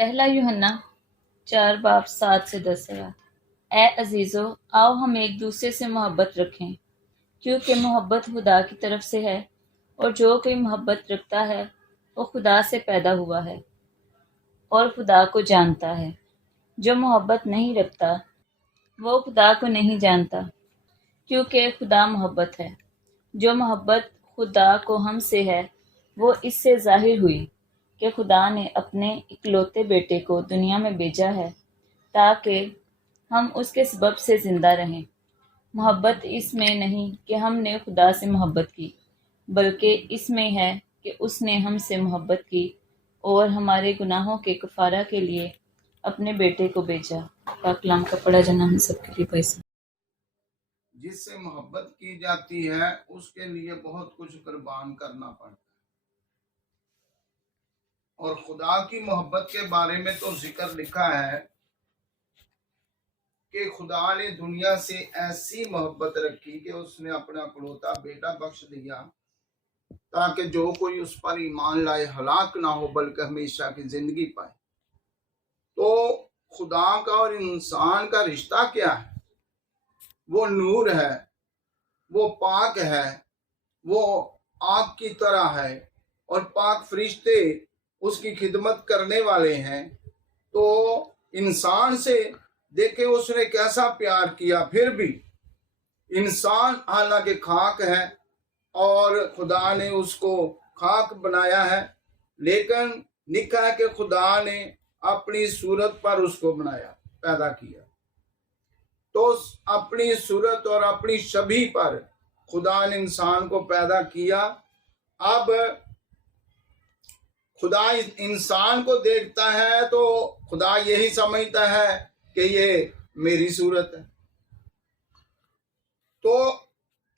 पहला यूहन्ना 4 बाब 7 से 10 आया। ए अजीजो, आओ हम एक दूसरे से मोहब्बत रखें, क्योंकि मोहब्बत खुदा की तरफ से है, और जो कोई मोहब्बत रखता है वो खुदा से पैदा हुआ है और खुदा को जानता है। जो मोहब्बत नहीं रखता वो खुदा को नहीं जानता, क्योंकि खुदा मोहब्बत है। जो मोहब्बत खुदा को हमसे है वो इससे जाहिर हुई कि खुदा ने अपने इकलौते बेटे को दुनिया में भेजा है ताकि हम उसके सबब से ज़िंदा रहें। मोहब्बत इसमें नहीं कि हमने खुदा से मोहब्बत की, बल्कि इसमें है कि उसने हमसे मोहब्बत की और हमारे गुनाहों के कफ़ारा के लिए अपने बेटे को भेजा। पाक कलाम का पढ़ा जाना हम सबके लिए पैसा। जिससे मोहब्बत की जाती है उसके लिए बहुत कुछ कुर्बान करना पड़ता है। और खुदा की मोहब्बत के बारे में तो जिक्र लिखा है कि खुदा ने दुनिया से ऐसी मोहब्बत रखी कि उसने अपना इकलौता बेटा बख्श दिया ताकि जो कोई उस पर ईमान लाए हलाक ना हो बल्कि हमेशा की जिंदगी पाए। तो खुदा का और इंसान का रिश्ता क्या है? वो नूर है, वो पाक है, वो आग की तरह है और पाक फरिश्ते उसकी खिदमत करने वाले हैं। तो इंसान से देखे उसने कैसा प्यार किया। फिर भी इंसान हालांकि खाक है और खुदा ने उसको खाक बनाया है, लेकिन लिखा है कि खुदा ने अपनी सूरत पर उसको बनाया, पैदा किया। तो अपनी सूरत और अपनी छवि पर खुदा ने इंसान को पैदा किया। अब खुदा इंसान को देखता है तो खुदा यही समझता है कि ये मेरी सूरत है। तो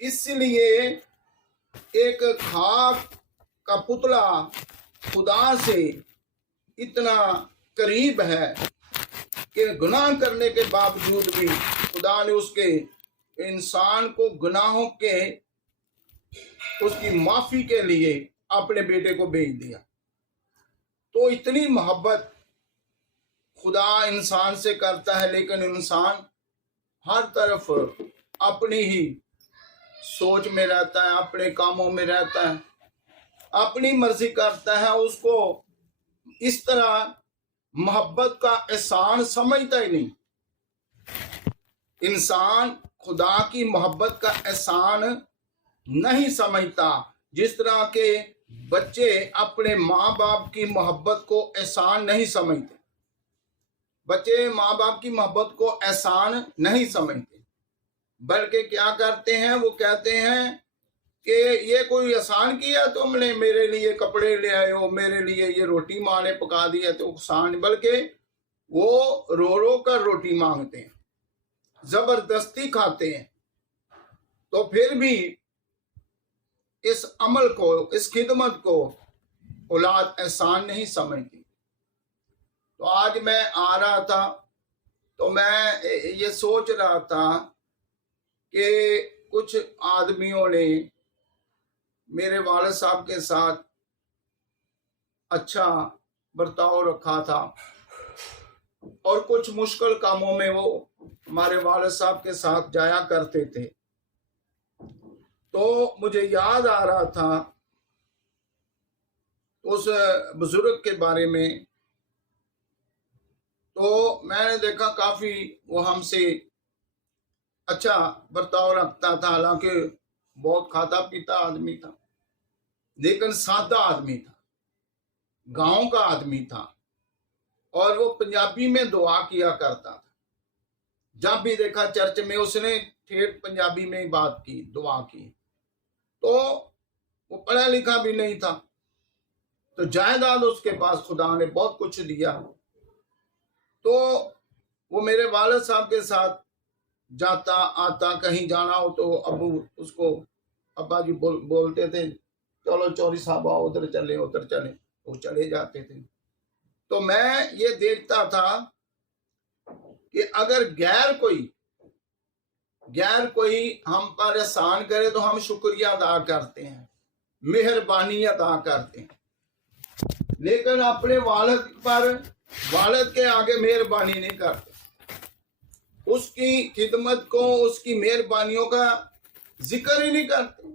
इसलिए एक खाक का पुतला खुदा से इतना करीब है कि गुनाह करने के बावजूद भी खुदा ने उसके इंसान को गुनाहों के उसकी माफी के लिए अपने बेटे को भेज दिया। तो इतनी मोहब्बत खुदा इंसान से करता है, लेकिन इंसान हर तरफ अपनी ही सोच में रहता है, अपने कामों में रहता है, अपनी मर्जी करता है। उसको इस तरह मोहब्बत का एहसान समझता ही नहीं। इंसान खुदा की मोहब्बत का एहसान नहीं समझता, जिस तरह के बच्चे अपने माँ बाप की मोहब्बत को एहसान नहीं समझते। बच्चे माँ बाप की मोहब्बत को एहसान नहीं समझते, बल्कि क्या करते हैं, वो कहते हैं कि ये कोई एहसान किया तुमने, मेरे लिए कपड़े ले आए हो, मेरे लिए ये रोटी माँ ने पका दी है तो एहसान। बल्कि वो रो रो कर रोटी मांगते हैं, जबरदस्ती खाते हैं। तो फिर भी इस अमल को, इस खिदमत को औलाद एहसान नहीं समझती। तो आज मैं आ रहा था तो मैं ये सोच रहा था कि कुछ आदमियों ने मेरे वालिद साहब के साथ अच्छा बर्ताव रखा था और कुछ मुश्किल कामों में वो हमारे वालिद साहब के साथ जाया करते थे। तो मुझे याद आ रहा था उस बुजुर्ग के बारे में। तो मैंने देखा काफी वो हमसे अच्छा बर्ताव रखता था। हालांकि बहुत खाता पीता आदमी था, लेकिन सादा आदमी था, गांव का आदमी था, और वो पंजाबी में दुआ किया करता था। जब भी देखा चर्च में उसने ठेठ पंजाबी में बात की, दुआ की। तो वो पढ़ा लिखा भी नहीं था, तो जायदाद उसके पास खुदा ने बहुत कुछ दिया। तो वो मेरे वालिद साहब के साथ जाता आता, कहीं जाना हो तो अबू उसको अब्बा जी बोलते थे, चलो चौधरी साहब आओ, उधर चले उधर चले, वो चले जाते थे। तो मैं ये देखता था कि अगर गैर कोई हम पर एहसान करे तो हम शुक्रिया अदा करते हैं, मेहरबानी अदा करते हैं, लेकिन अपने वालिद पर वालिद के आगे मेहरबानी नहीं करते, उसकी खिदमत को, उसकी मेहरबानियों का जिक्र ही नहीं करते।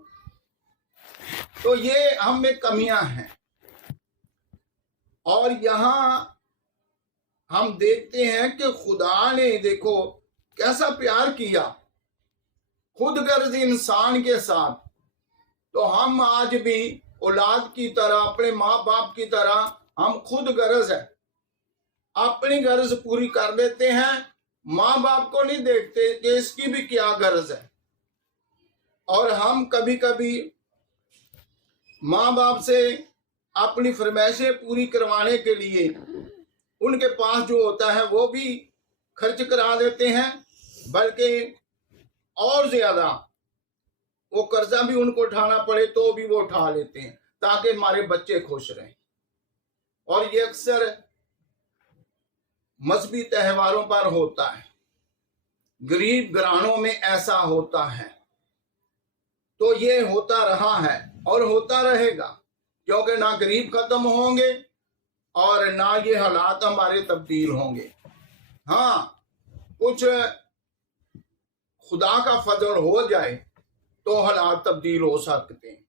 तो ये हम में कमियां हैं। और यहां हम देखते हैं कि खुदा ने देखो कैसा प्यार किया खुद गर्ज इंसान के साथ। तो हम आज भी औलाद की तरह, अपने माँ बाप की तरह हम खुद गर्ज है, अपनी गर्ज पूरी कर देते हैं, माँ बाप को नहीं देखते कि इसकी भी क्या गर्ज है। और हम कभी कभी माँ बाप से अपनी फरमाइशें पूरी करवाने के लिए उनके पास जो होता है वो भी खर्च करा देते हैं, बल्कि और ज्यादा वो कर्जा भी उनको उठाना पड़े तो भी वो उठा लेते हैं ताकि हमारे बच्चे खुश रहें। और ये अक्सर मजहबी त्योहारों पर होता है, गरीब घरानों में ऐसा होता है। तो ये होता रहा है और होता रहेगा, क्योंकि ना गरीब खत्म होंगे और ना ये हालात हमारे तब्दील होंगे। हाँ, कुछ खुदा का फजल हो जाए तो हालात तब्दील हो सकते हैं,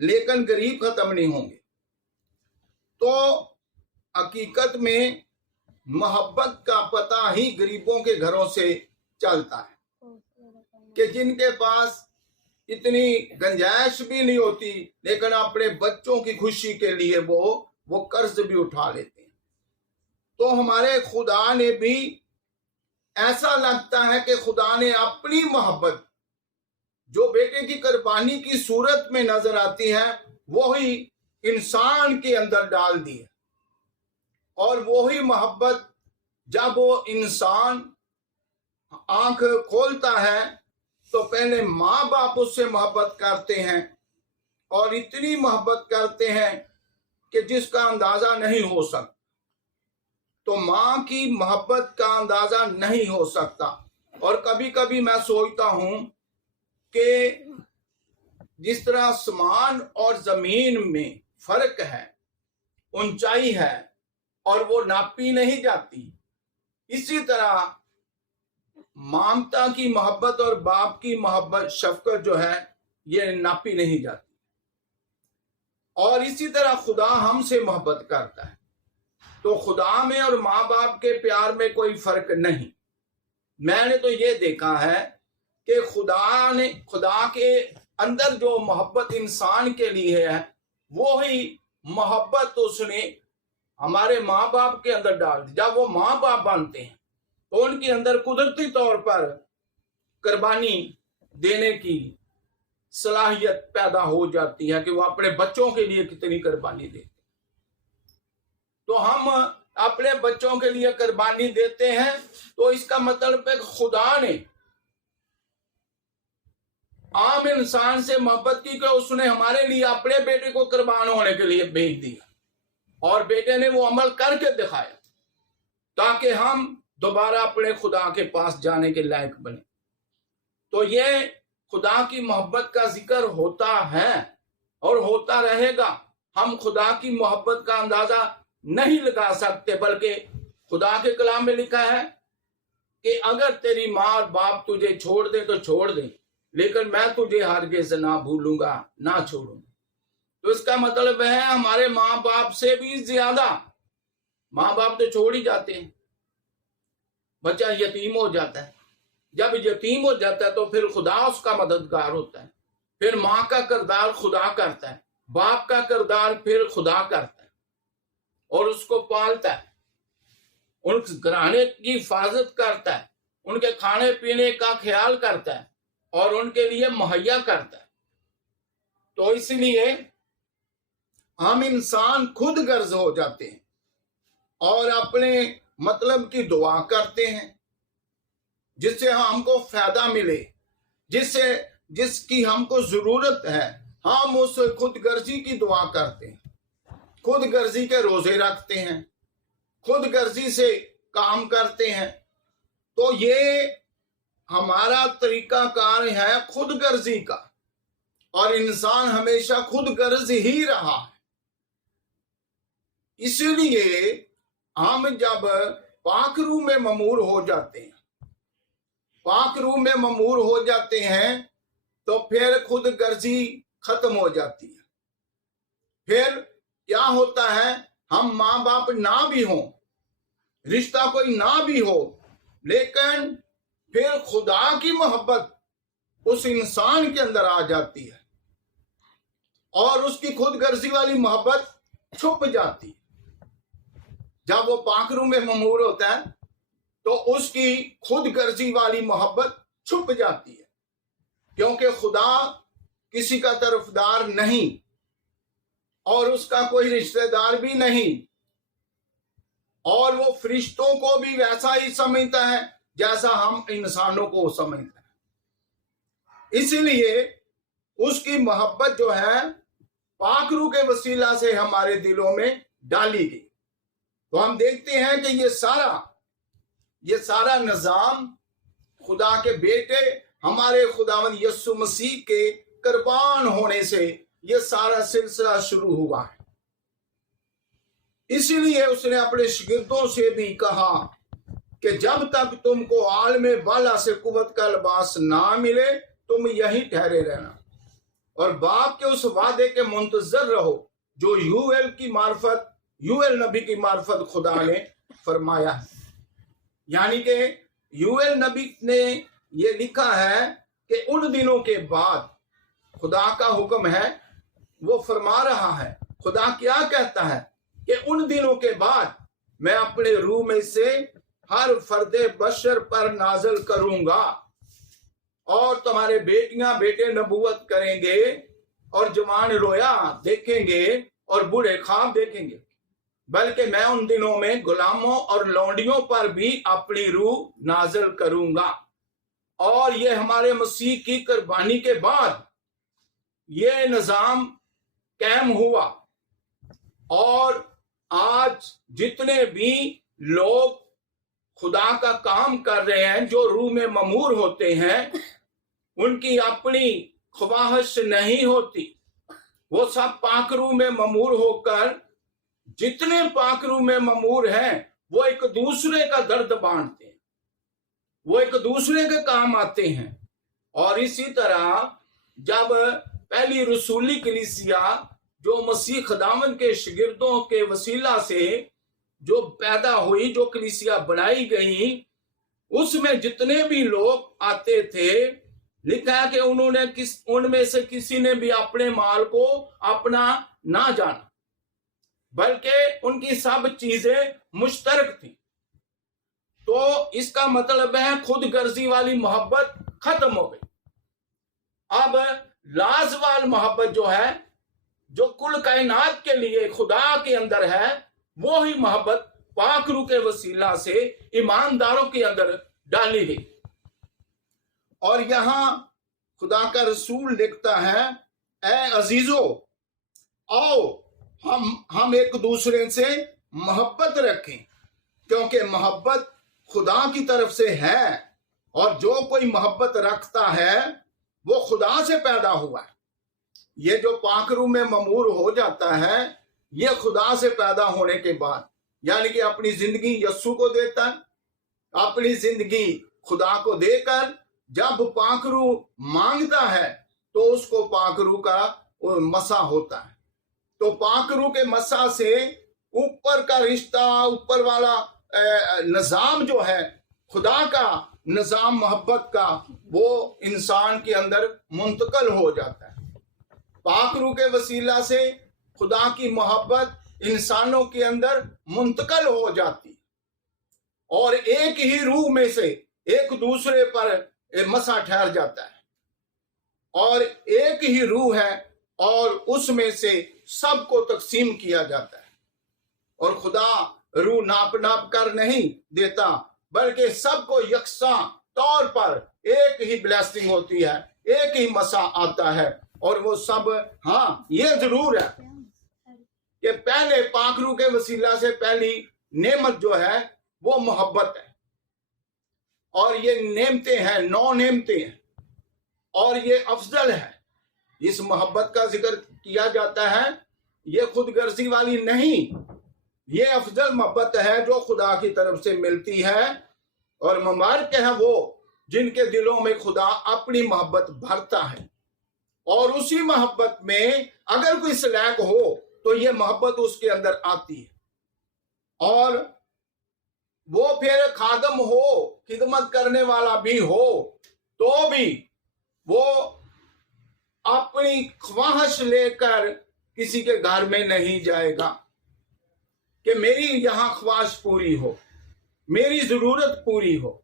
लेकिन गरीब खत्म नहीं होंगे। तो हकीकत में मोहब्बत का पता ही गरीबों के घरों से चलता है कि जिनके पास इतनी गुंजाइश भी नहीं होती, लेकिन अपने बच्चों की खुशी के लिए वो कर्ज भी उठा लेते हैं। तो हमारे खुदा ने भी, ऐसा लगता है कि खुदा ने अपनी मोहब्बत जो बेटे की कुर्बानी की सूरत में नजर आती है वो ही इंसान के अंदर डाल दी है। और वो ही मोहब्बत जब वो इंसान आंख खोलता है तो पहले माँ बाप उससे मोहब्बत करते हैं, और इतनी मोहब्बत करते हैं कि जिसका अंदाजा नहीं हो सकता। तो माँ की मोहब्बत का अंदाजा नहीं हो सकता। और कभी कभी मैं सोचता हूं कि जिस तरह आसमान और जमीन में फर्क है, ऊंचाई है और वो नापी नहीं जाती, इसी तरह ममता की मोहब्बत और बाप की मोहब्बत, शफकत जो है, ये नापी नहीं जाती। और इसी तरह खुदा हमसे मोहब्बत करता है। तो खुदा में और माँ बाप के प्यार में कोई फर्क नहीं। मैंने तो ये देखा है कि खुदा के अंदर जो मोहब्बत इंसान के लिए है, वो ही मोहब्बत उसने हमारे माँ बाप के अंदर डाल दी। जब वो माँ बाप बनते हैं तो उनके अंदर कुदरती तौर पर कुर्बानी देने की सलाहियत पैदा हो जाती है कि वो अपने बच्चों के लिए कितनी कुर्बानी देते। तो हम अपने बच्चों के लिए कुर्बानी देते हैं, तो इसका मतलब है खुदा ने आम इंसान से मोहब्बत की कि उसने हमारे लिए अपने बेटे को कुर्बान होने के लिए भेज दिया, और बेटे ने वो अमल करके दिखाया ताकि हम दोबारा अपने खुदा के पास जाने के लायक बने। तो ये खुदा की मोहब्बत का जिक्र होता है और होता रहेगा। हम खुदा की मोहब्बत का अंदाजा नहीं लगा सकते, बल्कि खुदा के कलाम में लिखा है कि अगर तेरी माँ और बाप तुझे छोड़ दे तो छोड़ दे, लेकिन मैं तुझे हरगिज़ ना भूलूंगा, ना छोड़ूंगा। तो इसका मतलब है हमारे माँ बाप से भी ज्यादा, माँ बाप तो छोड़ ही जाते हैं, बच्चा यतीम हो जाता है। जब यतीम हो जाता है तो फिर खुदा उसका मददगार होता है। फिर माँ का किरदार खुदा करता है, बाप का किरदार फिर खुदा करता है और उसको पालता है, उन घराने की हिफाजत करता है, उनके खाने पीने का ख्याल करता है और उनके लिए मुहैया करता है। तो इसलिए हम इंसान खुद गर्ज हो जाते हैं और अपने मतलब की दुआ करते हैं जिससे हमको फायदा मिले, जिसकी हमको जरूरत है। हम उस खुद गर्जी की दुआ करते हैं, खुद गर्जी के रोजे रखते हैं, खुद गर्जी से काम करते हैं। तो ये हमारा तरीकाकार है खुद गर्जी का, और इंसान हमेशा खुद गर्ज ही रहा है। इसलिए हम जब पाक रूह में ममूर हो जाते हैं, पाक रूह में ममूर हो जाते हैं, तो फिर खुद गर्जी खत्म हो जाती है। फिर क्या होता है, हम माँ बाप ना भी हो, रिश्ता कोई ना भी हो, लेकिन फिर खुदा की मोहब्बत उस इंसान के अंदर आ जाती है और उसकी खुद गर्जी वाली मोहब्बत छुप जाती है। जब वो पाक रूह में ममूर होता है तो उसकी खुद गर्जी वाली मोहब्बत छुप जाती है, क्योंकि खुदा किसी का तरफदार नहीं और उसका कोई रिश्तेदार भी नहीं, और वो फरिश्तों को भी वैसा ही समझता है जैसा हम इंसानों को समझते हैं। इसीलिए उसकी मोहब्बत जो है पाक रूह के वसीला से हमारे दिलों में डाली गई। तो हम देखते हैं कि ये सारा निजाम खुदा के बेटे हमारे खुदावंद यीशु मसीह के कुर्बान होने से ये सारा सिलसिला शुरू हुआ है। इसीलिए उसने अपने शागिर्दों से भी कहा कि जब तक तुमको आलमे बाला से कुव्वत का लिबास ना मिले तुम यहीं ठहरे रहना और बाप के उस वादे के मुंतजर रहो जो यूएल नबी की मार्फत खुदा ने फरमाया है। यानी कि यूएल नबी ने ये लिखा है कि उन दिनों के बाद खुदा का हुक्म है, वो फरमा रहा है। खुदा क्या कहता है कि उन दिनों के बाद मैं अपने रूह में से हर फर्दे बशर पर नाजल करूंगा और तुम्हारे बेटियां बेटे नबूवत करेंगे और जवान रोया देखेंगे और बूढ़े ख्वाब देखेंगे, बल्कि मैं उन दिनों में गुलामों और लौंडियों पर भी अपनी रूह नाजल करूंगा। और ये हमारे मसीह की कुर्बानी के बाद ये निजाम कायम हुआ और आज जितने भी लोग खुदा का काम कर रहे हैं जो रूह में ममूर होते हैं, उनकी अपनी ख्वाहिश नहीं होती, वो सब पाक रूह में ममूर होकर, जितने पाक रूह में ममूर हैं वो एक दूसरे का दर्द बांटते हैं, वो एक दूसरे के काम आते हैं। और इसी तरह जब पहली रसूली कलीसिया जो मसीह खुदावंद के शागिर्दों के वसीला से जो पैदा हुई, जो कलीसिया बनाई गई, उसमें जितने भी लोग आते थे, लिखा है कि उनमें से किसी ने भी अपने माल को अपना ना जाना, बल्कि उनकी सब चीजें मुश्तरक थी। तो इसका मतलब है खुद गर्जी वाली मोहब्बत खत्म हो गई। अब लाजवाल मोहब्बत जो है, जो कुल कायनात के लिए खुदा के अंदर है, वो ही मोहब्बत पाक रूह के वसीला से ईमानदारों के अंदर डाली गई। और यहां खुदा का रसूल लिखता है, ए अजीजो आओ हम एक दूसरे से मोहब्बत रखें, क्योंकि मोहब्बत खुदा की तरफ से है और जो कोई मोहब्बत रखता है वो खुदा से पैदा हुआ है। ये जो पाक रूह में ममूर हो जाता है, ये खुदा से पैदा होने के बाद, यानी कि अपनी जिंदगी यस्सु को देता है, अपनी जिंदगी खुदा को देकर जब पाक रूह मांगता है तो उसको पाक रूह का मसा होता है। तो पाक रूह के मसा से ऊपर का रिश्ता, ऊपर वाला निजाम जो है, खुदा का निजाम मोहब्बत का, वो इंसान के अंदर मुंतकल हो जाता है। पाक रूह के वसीला से खुदा की मोहब्बत इंसानों के अंदर मुंतकल हो जाती और एक ही रूह में से एक दूसरे पर मसा ठहर जाता है। और एक ही रूह है और उसमें से सबको तकसीम किया जाता है। और खुदा रूह नाप कर नहीं देता, बल्कि सबको यकसा तौर पर एक ही ब्लेसिंग होती है, एक ही मसा आता है। और वो सब, हाँ ये जरूर है कि पहले पाक रूह के वसीला से पहली नेमत जो है वो मोहब्बत है, और ये नेमतें हैं, 9 नेमतें हैं, और ये अफजल है। इस मोहब्बत का जिक्र किया जाता है, ये खुद गर्जी वाली नहीं, ये अफजल मोहब्बत है जो खुदा की तरफ से मिलती है, और मुबारक है वो जिनके दिलों में खुदा अपनी मोहब्बत भरता है। और उसी मोहब्बत में अगर कोई सलैक हो तो ये मोहब्बत उसके अंदर आती है, और वो फिर खादम हो, खिदमत करने वाला भी हो, तो भी वो अपनी ख्वाहिश लेकर किसी के घर में नहीं जाएगा कि मेरी यहां ख्वाहिश पूरी हो, मेरी जरूरत पूरी हो,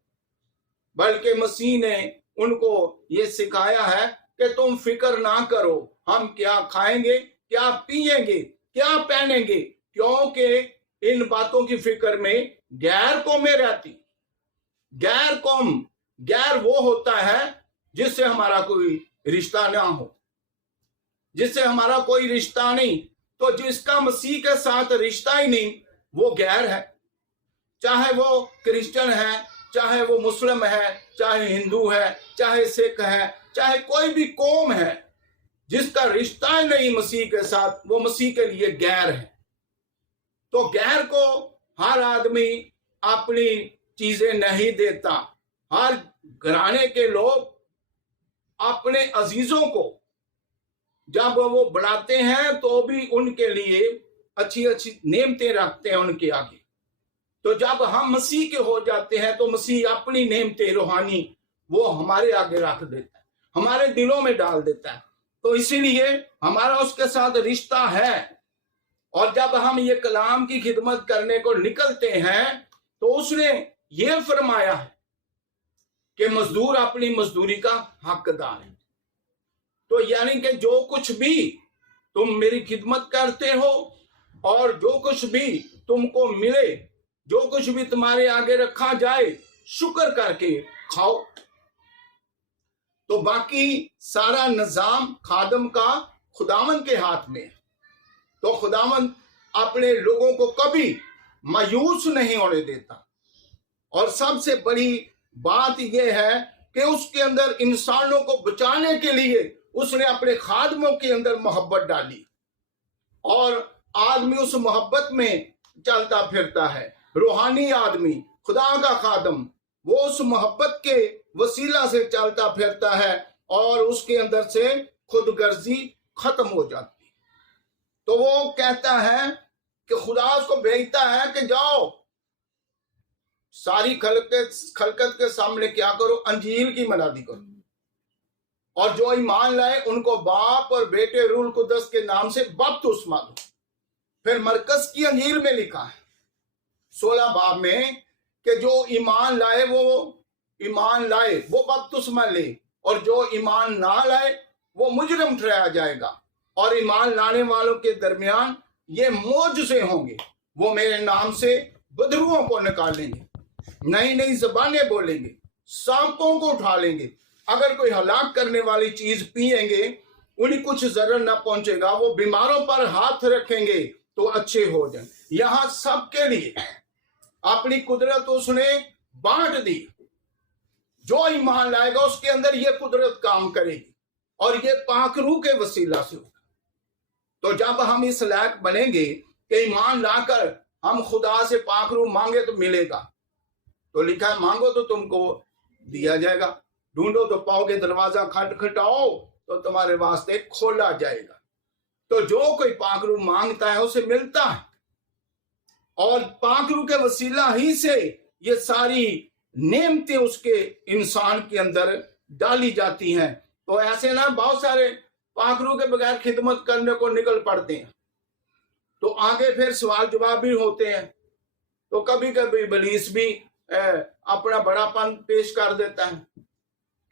बल्कि मसीह ने उनको ये सिखाया है कि तुम फिक्र ना करो हम क्या खाएंगे, क्या पिएंगे, क्या पहनेंगे, क्योंकि इन बातों की फिक्र में गैर कौमें रहती। गैर कौम, गैर वो होता है जिससे हमारा कोई रिश्ता ना हो, जिससे हमारा कोई रिश्ता नहीं। तो जिसका मसीह के साथ रिश्ता ही नहीं वो गैर है, चाहे वो क्रिश्चियन है, चाहे वो मुस्लिम है, चाहे हिंदू है, चाहे सिख है, चाहे कोई भी कौम है, जिसका रिश्ता ही नहीं मसीह के साथ, वो मसीह के लिए गैर है। तो गैर को हर आदमी अपनी चीजें नहीं देता। हर घराने के लोग अपने अजीजों को जब वो बढ़ाते हैं तो भी उनके लिए अच्छी अच्छी नेमतें रखते हैं उनके आगे। तो जब हम मसीह के हो जाते हैं तो मसीह अपनी नेमतें रूहानी वो हमारे आगे रख देता है, हमारे दिलों में डाल देता है। तो इसीलिए हमारा उसके साथ रिश्ता है। और जब हम ये कलाम की खिदमत करने को निकलते हैं तो उसने ये फरमाया है कि मजदूर अपनी मजदूरी का हकदार है। तो यानी कि जो कुछ भी तुम मेरी खिदमत करते हो और जो कुछ भी तुमको मिले, जो कुछ भी तुम्हारे आगे रखा जाए, शुक्र करके खाओ। तो बाकी सारा निजाम खादम का खुदावन के हाथ में है। तो खुदावन अपने लोगों को कभी मायूस नहीं होने देता। और सबसे बड़ी बात यह है कि उसके अंदर इंसानों को बचाने के लिए उसने अपने खादमों के अंदर मोहब्बत डाली, और आदमी उस मोहब्बत में चलता फिरता है। रूहानी आदमी, खुदा का खादम, वो उस मोहब्बत के वसीला से चलता फिरता है और उसके अंदर से खुदगर्जी खत्म हो जाती। तो वो कहता है कि खुदा उसको भेजता है कि जाओ सारी खलकत के सामने क्या करो, अंजील की मनादी करो, और जो ईमान लाए उनको बाप और बेटे रूल कुदस के नाम से बपतिस्मा दो। फिर मरकस की अंजील में लिखा है 16 बाब में कि जो ईमान लाए वो बपतिस्मा ले, और जो ईमान ना लाए वो मुजरिम ठहराया जाएगा। और ईमान लाने वालों के दरमियान ये मोजज़े होंगे, वो मेरे नाम से बदरुओं को निकालेंगे, नई नई जबानें बोलेंगे, सांपों को उठा लेंगे, अगर कोई हलाक करने वाली चीज पिएंगे उन्हें कुछ जरर न पहुंचेगा, वो बीमारों पर हाथ रखेंगे तो अच्छे हो जाए। यहां सबके लिए अपनी कुदरत उसने बांट दी। जो ईमान लाएगा उसके अंदर ये कुदरत काम करेगी, और ये पाकरू के वसीला से होगा। तो जब हम इस लायक बनेंगे कि ईमान लाकर हम खुदा से पाकरू मांगे तो मिलेगा। तो लिखा है मांगो तो तुमको दिया जाएगा, ढूंढो तो पाओगे, दरवाजा खटखटाओ तो तुम्हारे वास्ते खोला जाएगा। तो जो कोई पाकरू मांगता है उसे मिलता है, और पाकरू के वसीला ही से ये सारी नेमतें उसके इंसान के अंदर डाली जाती हैं। तो ऐसे ना बहुत सारे पाकरू के बगैर खिदमत करने को निकल पड़ते हैं, तो आगे फिर सवाल जवाब भी होते हैं। तो कभी कभी इब्लीस भी अपना बड़ापन पेश कर देता है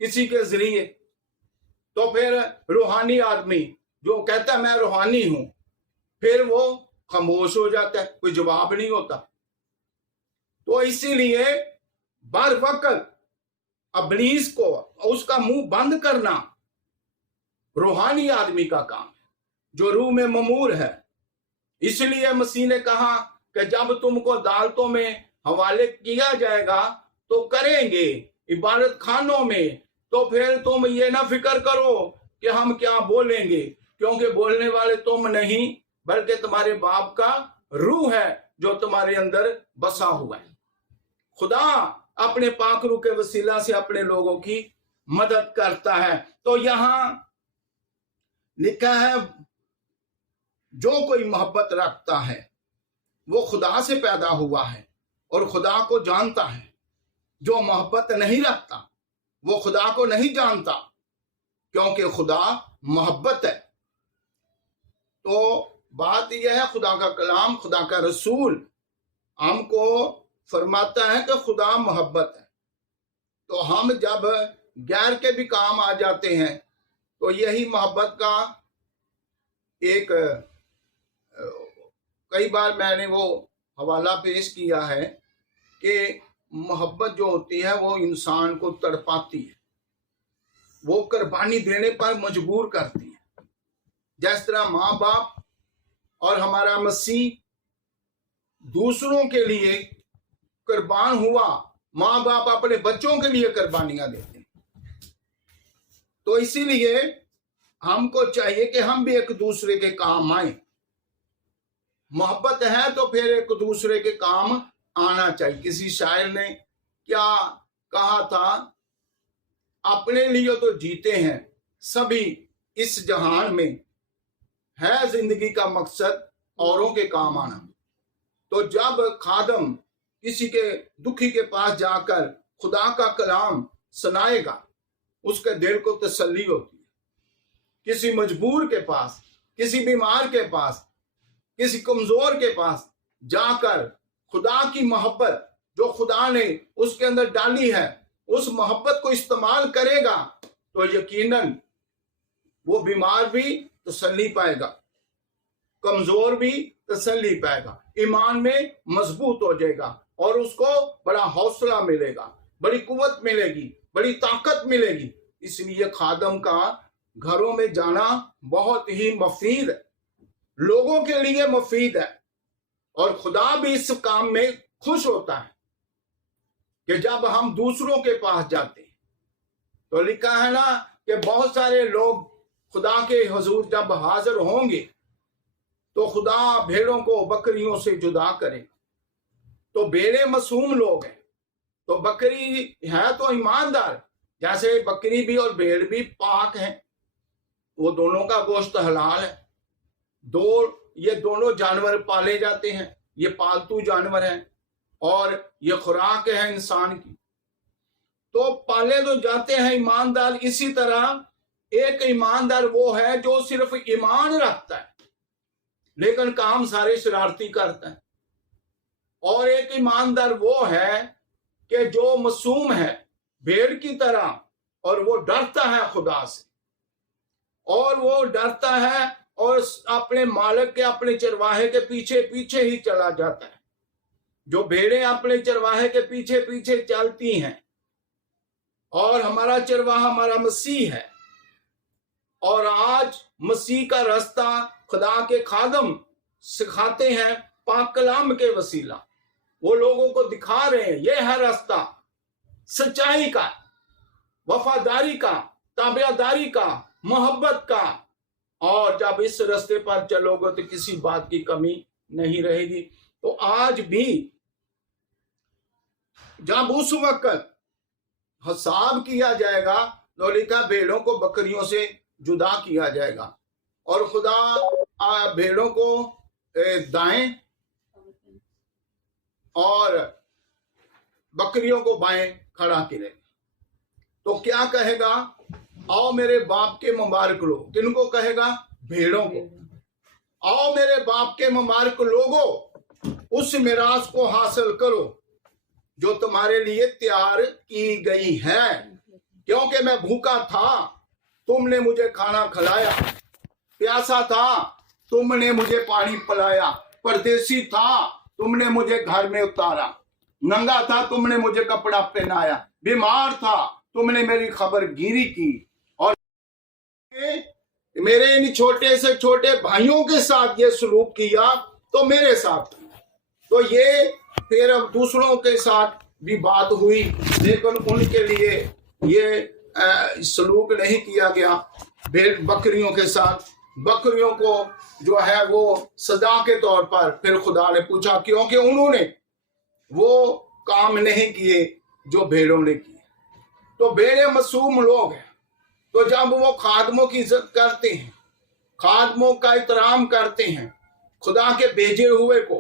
किसी के जरिए। तो फिर रूहानी आदमी जो कहता है मैं रूहानी हूं, फिर वो खामोश हो जाता है, कोई जवाब नहीं होता। तो इसीलिए बर वक्त इब्लीस को उसका मुंह बंद करना रूहानी आदमी का काम है जो रूह में ममूर है। इसलिए मसीह ने कहा कि जब तुमको अदालतों में हवाले किया जाएगा तो करेंगे इबादत खानों में, तो फिर तुम ये ना फिक्र करो कि हम क्या बोलेंगे, क्योंकि बोलने वाले तुम नहीं बल्कि तुम्हारे बाप का रूह है जो तुम्हारे अंदर बसा हुआ है। खुदा अपने पाक रूह के वसीला से अपने लोगों की मदद करता है। तो यहां लिखा है जो कोई मोहब्बत रखता है वो खुदा से पैदा हुआ है और खुदा को जानता है। जो मोहब्बत नहीं रखता वो खुदा को नहीं जानता, क्योंकि खुदा मोहब्बत है। तो बात यह है, खुदा का कलाम, खुदा का रसूल हमको फरमाता है कि खुदा मोहब्बत है। तो हम जब गैर के भी काम आ जाते हैं तो यही मोहब्बत का एक, कई बार मैंने वो हवाला पेश किया है कि मोहब्बत जो होती है वो इंसान को तड़पाती है, वो कुर्बानी देने पर मजबूर करती है। जिस तरह माँ बाप और हमारा मसीह दूसरों के लिए कुर्बान हुआ, माँ बाप अपने बच्चों के लिए कुर्बानियां देते हैं। तो इसीलिए हमको चाहिए कि हम भी एक दूसरे के काम आए। मोहब्बत है तो फिर एक दूसरे के काम आना चाहिए। किसी शायर ने क्या कहा था, अपने लिए तो जीते हैं सभी इस जहान में, है जिंदगी का मकसद औरों के काम आना। तो जब खादम किसी के दुखी के पास जाकर खुदा का कलाम सुनाएगा, उसके दिल को तसल्ली होती है। किसी मजबूर के पास, किसी बीमार के पास, किसी कमजोर के पास जाकर खुदा की मोहब्बत जो खुदा ने उसके अंदर डाली है, उस मोहब्बत को इस्तेमाल करेगा तो यकीनन वो बीमार भी तसल्ली पाएगा, कमजोर भी तसल्ली पाएगा, ईमान में मजबूत हो जाएगा और उसको बड़ा हौसला मिलेगा, बड़ी कुव्वत मिलेगी, बड़ी ताकत मिलेगी। इसलिए खादम का घरों में जाना बहुत ही मुफीद है, लोगों के लिए मुफीद है। और खुदा भी इस काम में खुश होता है कि जब हम दूसरों के पास जाते हैं। तो लिखा है ना कि बहुत सारे लोग खुदा के हुजूर जब हाजिर होंगे तो खुदा भेड़ों को बकरियों से जुदा करे। तो भेड़े मासूम लोग हैं, तो बकरी है तो ईमानदार, जैसे बकरी भी और भेड़ भी पाक हैं, वो दोनों का गोश्त हलाल है। ये दोनों जानवर पाले जाते हैं, ये पालतू जानवर हैं और ये खुराक है इंसान की। तो पाले तो जाते हैं ईमानदार। इसी तरह एक ईमानदार वो है जो सिर्फ ईमान रखता है लेकिन काम सारे शरारती करता है। और एक ईमानदार वो है कि जो मासूम है भेड़ की तरह, और वो डरता है खुदा से, और वो डरता है और अपने मालिक के, अपने चरवाहे के पीछे पीछे ही चला जाता है। जो भेड़ें अपने चरवाहे के पीछे पीछे चलती हैं, और हमारा चरवाहा हमारा मसीह है। और आज मसीह का रास्ता खुदा के खादम सिखाते हैं पाक कलाम के वसीला, वो लोगों को दिखा रहे हैं ये है रास्ता सच्चाई का, वफादारी का, ताबेदारी का, मोहब्बत का। और जब इस रास्ते पर चलोगे तो किसी बात की कमी नहीं रहेगी। तो आज भी जब उस वक्त हिसाब किया जाएगा तो लिखा भेड़ों को बकरियों से जुदा किया जाएगा, और खुदा भेड़ों को दाएं और बकरियों को बाएं खड़ा करेगा। तो क्या कहेगा, आओ मेरे बाप के मुबारक लोग। किनको कहेगा? भेड़ों को। आओ मेरे बाप के मुबारक लोगों, उस मिरास को हासिल करो जो तुम्हारे लिए तैयार की गई है। क्योंकि मैं भूखा था, तुमने मुझे खाना खिलाया, प्यासा था, तुमने मुझे पानी पिलाया, परदेसी था, तुमने मुझे घर में उतारा, नंगा था, तुमने मुझे कपड़ा पहनाया, बीमार था, तुमने मेरी खबर गिरी की। और मेरे इन छोटे से छोटे भाइयों के साथ ये सलूक किया तो मेरे साथ। तो ये फिर अब दूसरों के साथ भी बात हुई, लेकिन उनके लिए ये सलूक नहीं किया गया भेड़ बकरियों के साथ, बकरियों को जो है वो सजा के तौर पर, फिर खुदा ने पूछा क्योंकि उन्होंने वो काम नहीं किए जो भेड़ों ने किए। तो भेड़े मासूम लोग हैं, तो जब वो खादमों की इज्जत करते हैं, खादमों का एहतराम करते हैं, खुदा के भेजे हुए को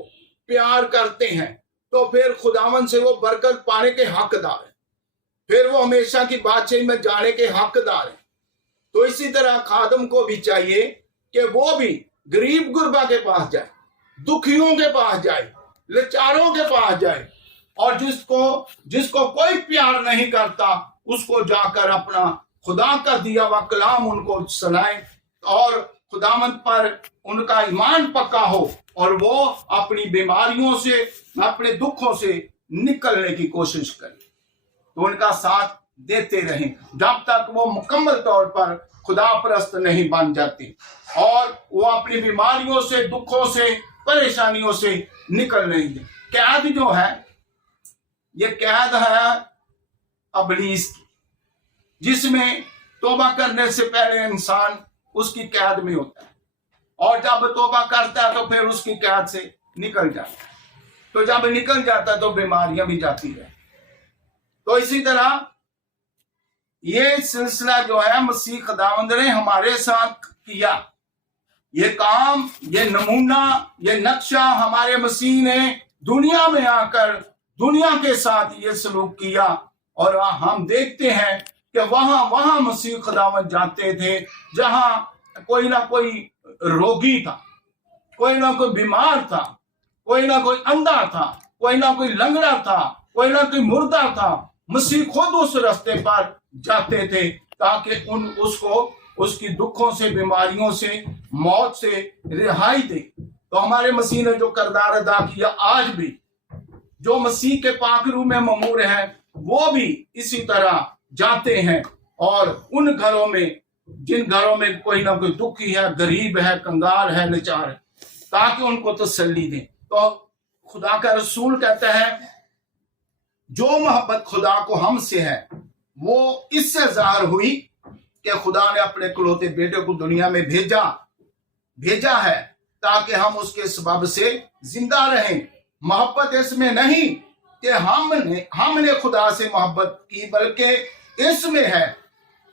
प्यार करते हैं, तो फिर खुदावन से वो बरकत पाने के हकदार हैं, फिर वो हमेशा की बादशाही में जाने के हकदार हैं। तो इसी तरह खादम को भी चाहिए कि वो भी गरीब गुरबा के पास जाए, दुखियों के पास जाए, लाचारों के पास जाए, और जिसको कोई प्यार नहीं करता उसको जाकर अपना खुदा का दिया हुआ कलाम उनको सुनाए और खुदावंद पर उनका ईमान पक्का हो और वो अपनी बीमारियों से, अपने दुखों से निकलने की कोशिश करें। तो उनका साथ देते रहें जब तक वो मुकम्मल तौर पर खुदा परस्त नहीं बन जाते और वो अपनी बीमारियों से, दुखों से, परेशानियों से निकल नहीं दे। कैद जो है, ये कैद है अबलीस की, जिसमें तौबा करने से पहले इंसान उसकी कैद में होता है और जब तौबा करता है तो फिर उसकी कैद से निकल जाता है। तो जब निकल जाता है तो बीमारियां भी जाती है। तो इसी तरह ये सिलसिला जो है मसीह खुदावंद ने हमारे साथ किया, ये काम, ये नमूना, ये नक्शा हमारे मसीह ने दुनिया में आकर दुनिया के साथ ये सलूक किया। और हम देखते हैं कि वहां मसीह खुदावंद जाते थे जहां कोई ना कोई रोगी था, कोई ना कोई बीमार था, कोई ना कोई अंधा था, कोई ना कोई लंगड़ा था, कोई ना कोई मुर्दा था। मसीह खुद उस रास्ते पर जाते थे ताकि उसकी दुखों से, बीमारियों से, मौत से रिहाई दे। तो हमारे मसीह ने जो किरदार अदा किया, आज भी जो मसीह के पाखरू में ममूर है वो भी इसी तरह जाते हैं और उन घरों में, जिन घरों में कोई ना कोई दुखी है, गरीब है, कंगाल है, लाचार है, ताकि उनको तसल्ली दें। तो खुदा का रसूल कहता है जो मोहब्बत खुदा को हमसे है वो इससे ज़ाहिर हुई कि खुदा ने अपने इकलौते बेटे को दुनिया में भेजा है ताकि हम उसके सबब से जिंदा रहें। मोहब्बत इसमें नहीं कि हमने खुदा से मोहब्बत की, बल्कि इसमें है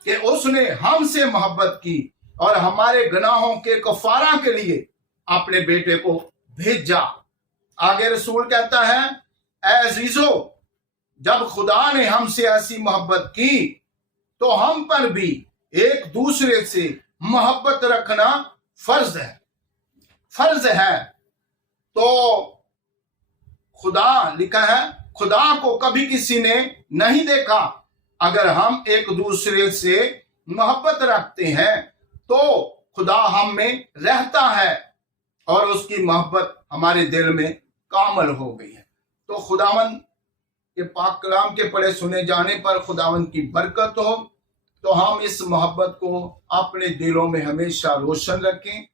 कि उसने हमसे मोहब्बत की और हमारे गुनाहों के कफारा के लिए अपने बेटे को भेजा। आगे रसूल कहता है, ऐ अजीजों, जब खुदा ने हमसे ऐसी मोहब्बत की तो हम पर भी एक दूसरे से मोहब्बत रखना फर्ज है। तो खुदा लिखा है, खुदा को कभी किसी ने नहीं देखा। अगर हम एक दूसरे से मोहब्बत रखते हैं तो खुदा हम में रहता है और उसकी मोहब्बत हमारे दिल में कामल हो गई है। तो खुदावन के पाक कलाम के पढ़े सुने जाने पर खुदावन की बरकत हो, तो हम इस मोहब्बत को अपने दिलों में हमेशा रोशन रखें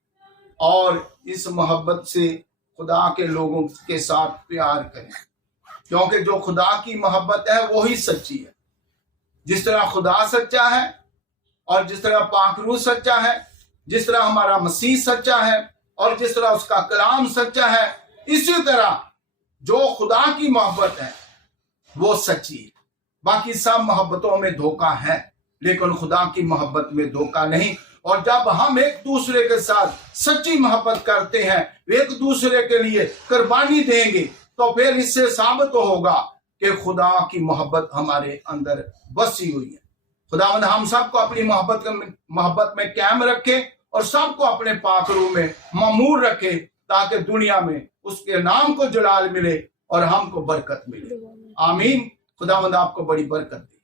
और इस मोहब्बत से खुदा के लोगों के साथ प्यार करें, क्योंकि जो खुदा की मोहब्बत है वो ही सच्ची है। जिस तरह खुदा सच्चा है और जिस तरह पाकरू सच्चा है, जिस तरह हमारा मसीह सच्चा है और जिस तरह उसका कलाम सच्चा है, इसी तरह जो खुदा की मोहब्बत है वो सच्ची है। बाकी सब मोहब्बतों में धोखा है, लेकिन खुदा की मोहब्बत में धोखा नहीं। और जब हम एक दूसरे के साथ सच्ची मोहब्बत करते हैं, एक दूसरे के लिए कुर्बानी देंगे, तो फिर इससे साबित होगा कि खुदा की मोहब्बत हमारे अंदर बसी हुई है। खुदावंद हम सबको अपनी मोहब्बत में कायम रखे और सबको अपने पाकरू में ममूर रखे, ताकि दुनिया में उसके नाम को जलाल मिले और हमको बरकत मिले। आमीन। खुदावंद आपको बड़ी बरकत दे।